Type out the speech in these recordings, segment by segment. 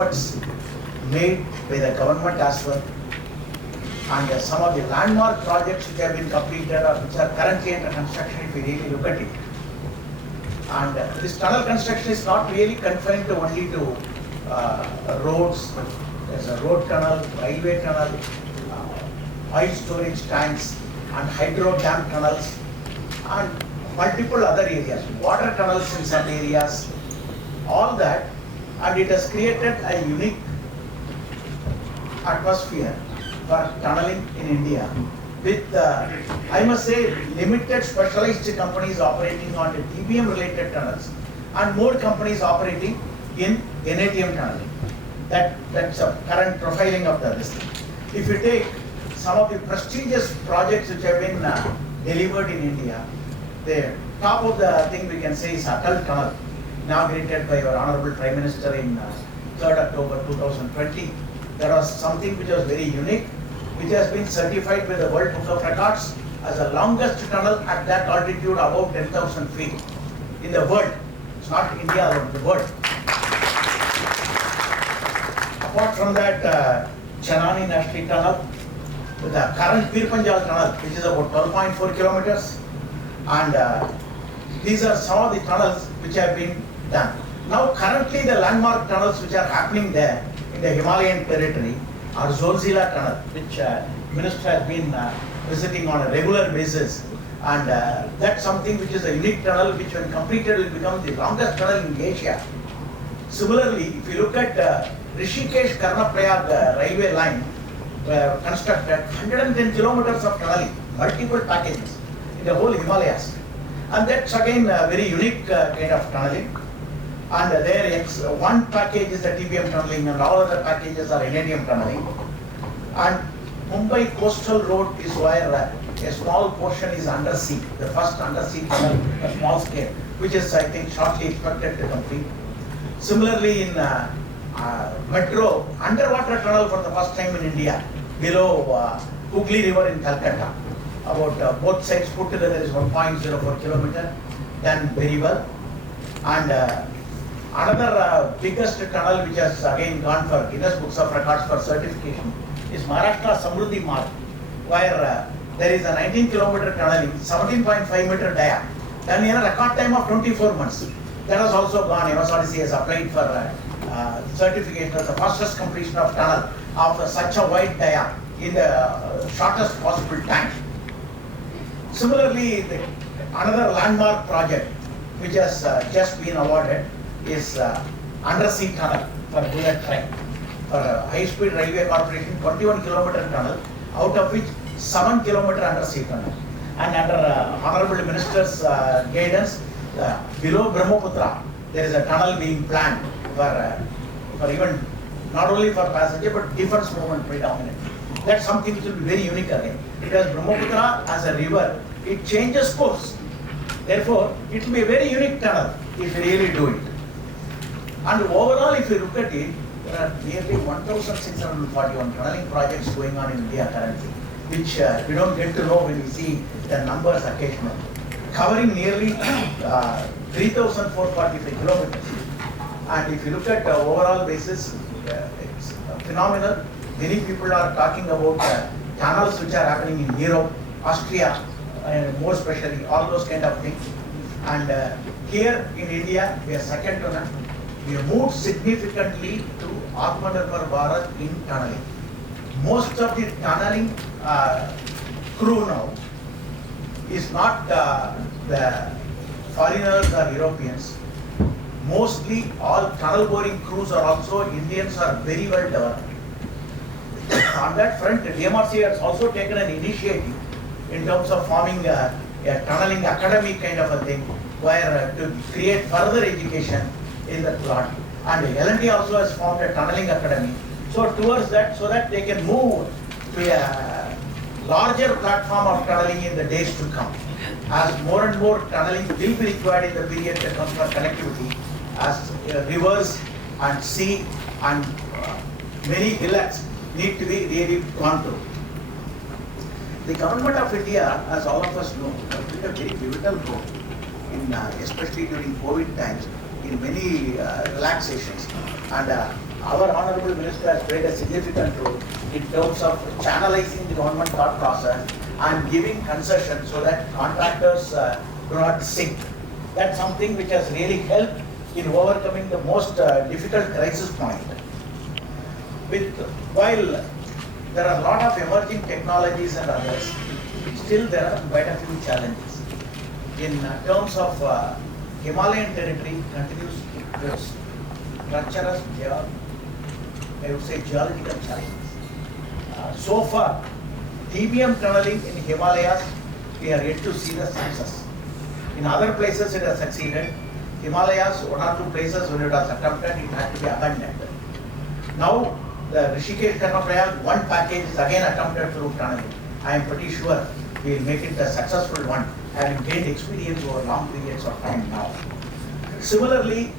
efforts made by the government as well, and some of the landmark projects which have been completed or which are currently under construction, if you really look at it. And this tunnel construction is not really confined to only to roads. There's a road tunnel, railway tunnel, oil storage tanks, and hydro dam tunnels, and multiple other areas, water tunnels in some areas, all that, and it has created a unique atmosphere for tunneling in India with, I must say, limited specialized companies operating on the TBM related tunnels and more companies operating in NATM tunneling. That's a current profiling of the list. If you take some of the prestigious projects which have been delivered in India, the top of the thing we can say is Atal Tunnel, inaugurated by our Honorable Prime Minister in 3rd October 2020. There was something which was very unique, which has been certified by the World Book of Records as the longest tunnel at that altitude above 10,000 feet in the world. It's not India alone, the world. Apart from that, Chanani National Tunnel, with the current Pir Panjal Tunnel, which is about 12.4 kilometers, and these are some of the tunnels which have been done. Now currently the landmark tunnels which are happening there in the Himalayan territory are Zolzila Tunnel, which Minister has been visiting on a regular basis, and that's something which is a unique tunnel which when completed will become the longest tunnel in Asia. Similarly, if you look at Rishikesh Karnaprayag railway line, constructed 110 kilometers of tunneling, multiple packages in the whole Himalayas, and that's again a very unique kind of tunneling. And there one package is the TBM tunneling and all other packages are NADM tunneling. And Mumbai coastal road is where a small portion is undersea, the first undersea tunnel, a small scale, which is I think shortly expected to complete. Similarly in metro, underwater tunnel for the first time in India, below Hooghly River in Calcutta. About both sides put together is 1.04 kilometer, done very well. And another biggest tunnel which has again gone for Guinness Books of Records for certification is Maharashtra Samruddhi Marg, where there is a 19 kilometer tunneling, 17.5 meter dia, done in a record time of 24 months. That has also gone, MSRTC has applied for certification as the fastest completion of tunnel of such a wide dia in the shortest possible time. Similarly, another landmark project which has just been awarded is undersea tunnel for bullet train for High Speed Railway Corporation, 21 kilometer tunnel, out of which 7 kilometer undersea tunnel. And under Honorable Minister's guidance, below Brahmaputra, there is a tunnel being planned for even not only for passenger but defense movement predominantly. That's something which will be very unique again, because Brahmaputra as a river, it changes course. Therefore, it will be a very unique tunnel if you really do it. And overall, if you look at it, there are nearly 1,641 tunneling projects going on in India currently, which we don't get to know when we see the numbers occasionally, covering nearly 3,445 kilometers. And if you look at overall basis, it's phenomenal. Many people are talking about tunnels which are happening in Europe, Austria, and more especially all those kind of things. And here in India, we are second to none. We have moved significantly to Atmanirbhar Bharat in tunneling. Most of the tunneling crew now is not the foreigners or Europeans. Mostly all tunnel boring crews are also Indians, are very well developed. On that front, DMRC has also taken an initiative in terms of forming a tunneling academy kind of a thing, where to create further education in the plot. And L&T also has formed a tunneling academy. So towards that, so that they can move to a larger platform of tunneling in the days to come. As more and more tunneling will be required in the period that comes for connectivity, as rivers and sea and many inlets need to be really gone through. The government of India, as all of us know, played a very pivotal role in, especially during COVID times, in many relaxations. And our Honorable Minister has played a significant role in terms of channelizing the government thought process and giving concession so that contractors do not sink. That's something which has really helped in overcoming the most difficult crisis point. While there are a lot of emerging technologies and others, still there are quite a few challenges. In terms of Himalayan territory continues to face treacherous, I would say, geological challenges. So far, TBM tunneling in Himalayas, we are yet to see the success. In other places it has succeeded. Himalayas, one or two places when it was attempted, it had to be abandoned. Now, the Rishikesh Karnaprayag, one package is again attempted through tunneling. I am pretty sure we will make it a successful one, having gained experience over long periods of time now. Similarly,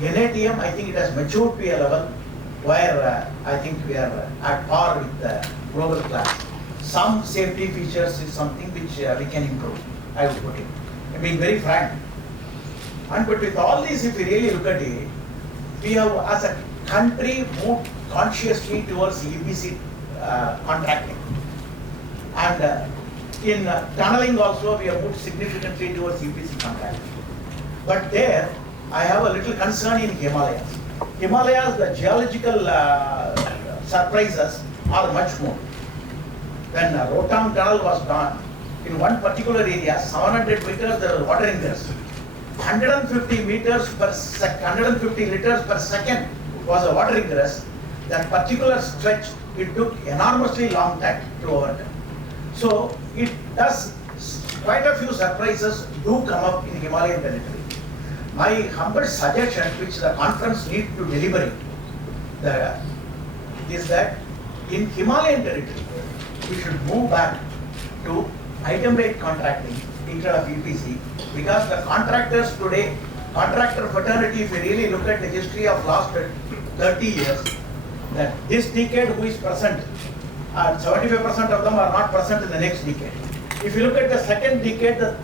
NATM, I think it has matured to a level where I think we are at par with the global class. Some safety features is something which we can improve, I would put it. I mean, very frank. But with all this, if we really look at it, we have as a country moved consciously towards EPC contracting. And in tunneling also, we have moved significantly towards EPC contracting. But there, I have a little concern in Himalayas. Himalayas, the geological surprises are much more. When Rohtang tunnel was done, in one particular area, 700 meters, there was water ingress. 150 meters per second, 150 liters per second was a water ingress. That particular stretch, it took enormously long time to overcome. So it does, quite a few surprises do come up in Himalayan territory. My humble suggestion, which the conference needs to deliver, is that in Himalayan territory, we should move back to item-based contracting instead of EPC, because the contractors today, contractor fraternity, if you really look at the history of last 30 years, that this decade who is present, 75% of them are not present in the next decade. If you look at the second decade, again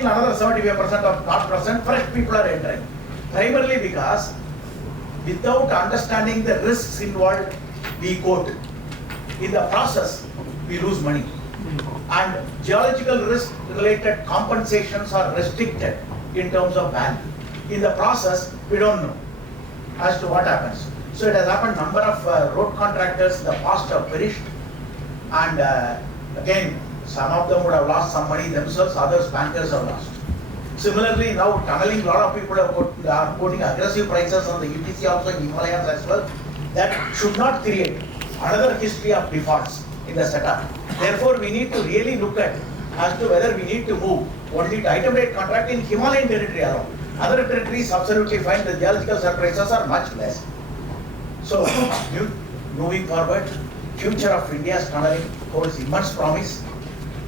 another 75% are not present, fresh people are entering. Primarily because without understanding the risks involved, we quote. In the process, we lose money. And geological risk related compensations are restricted in terms of value. In the process, we don't know as to what happens. So it has happened, number of road contractors in the past have perished, and again, some of them would have lost some money themselves, others bankers have lost. Similarly, now tunneling, a lot of people are quoting aggressive prices on the EPC also in Himalayas as well. That should not create another history of defaults in the setup. Therefore, we need to really look at as to whether we need to move only to item-based contract in Himalayan territory alone. Other territories absolutely fine, the geological surprises are much less. So, moving forward, future of India's tunneling holds immense promise,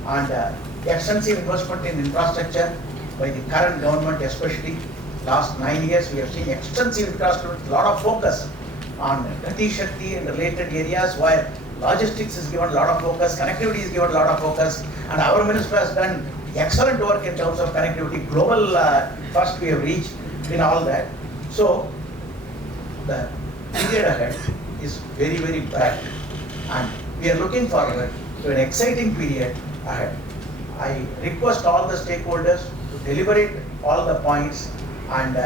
and extensive investment in infrastructure by the current government, especially last 9 years, we have seen extensive infrastructure, a lot of focus on Gati Shakti and related areas where logistics is given a lot of focus, connectivity is given a lot of focus, and our minister has done excellent work in terms of connectivity. Global first we have reached in all that. So the period ahead is very, very bright, and we are looking forward to an exciting period ahead. I request all the stakeholders to deliberate all the points and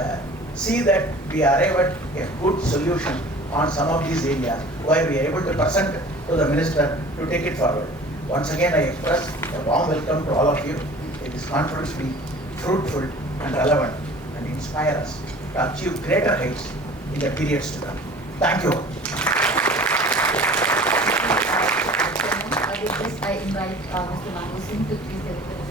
see that we arrive at a good solution on some of these areas where we are able to present to the minister to take it forward. Once again, I express a warm welcome to all of you. May this conference be fruitful and relevant and inspire us to achieve greater heights in the periods to come. Thank you. With this, I invite Mr. Manmohan Singh to please deliver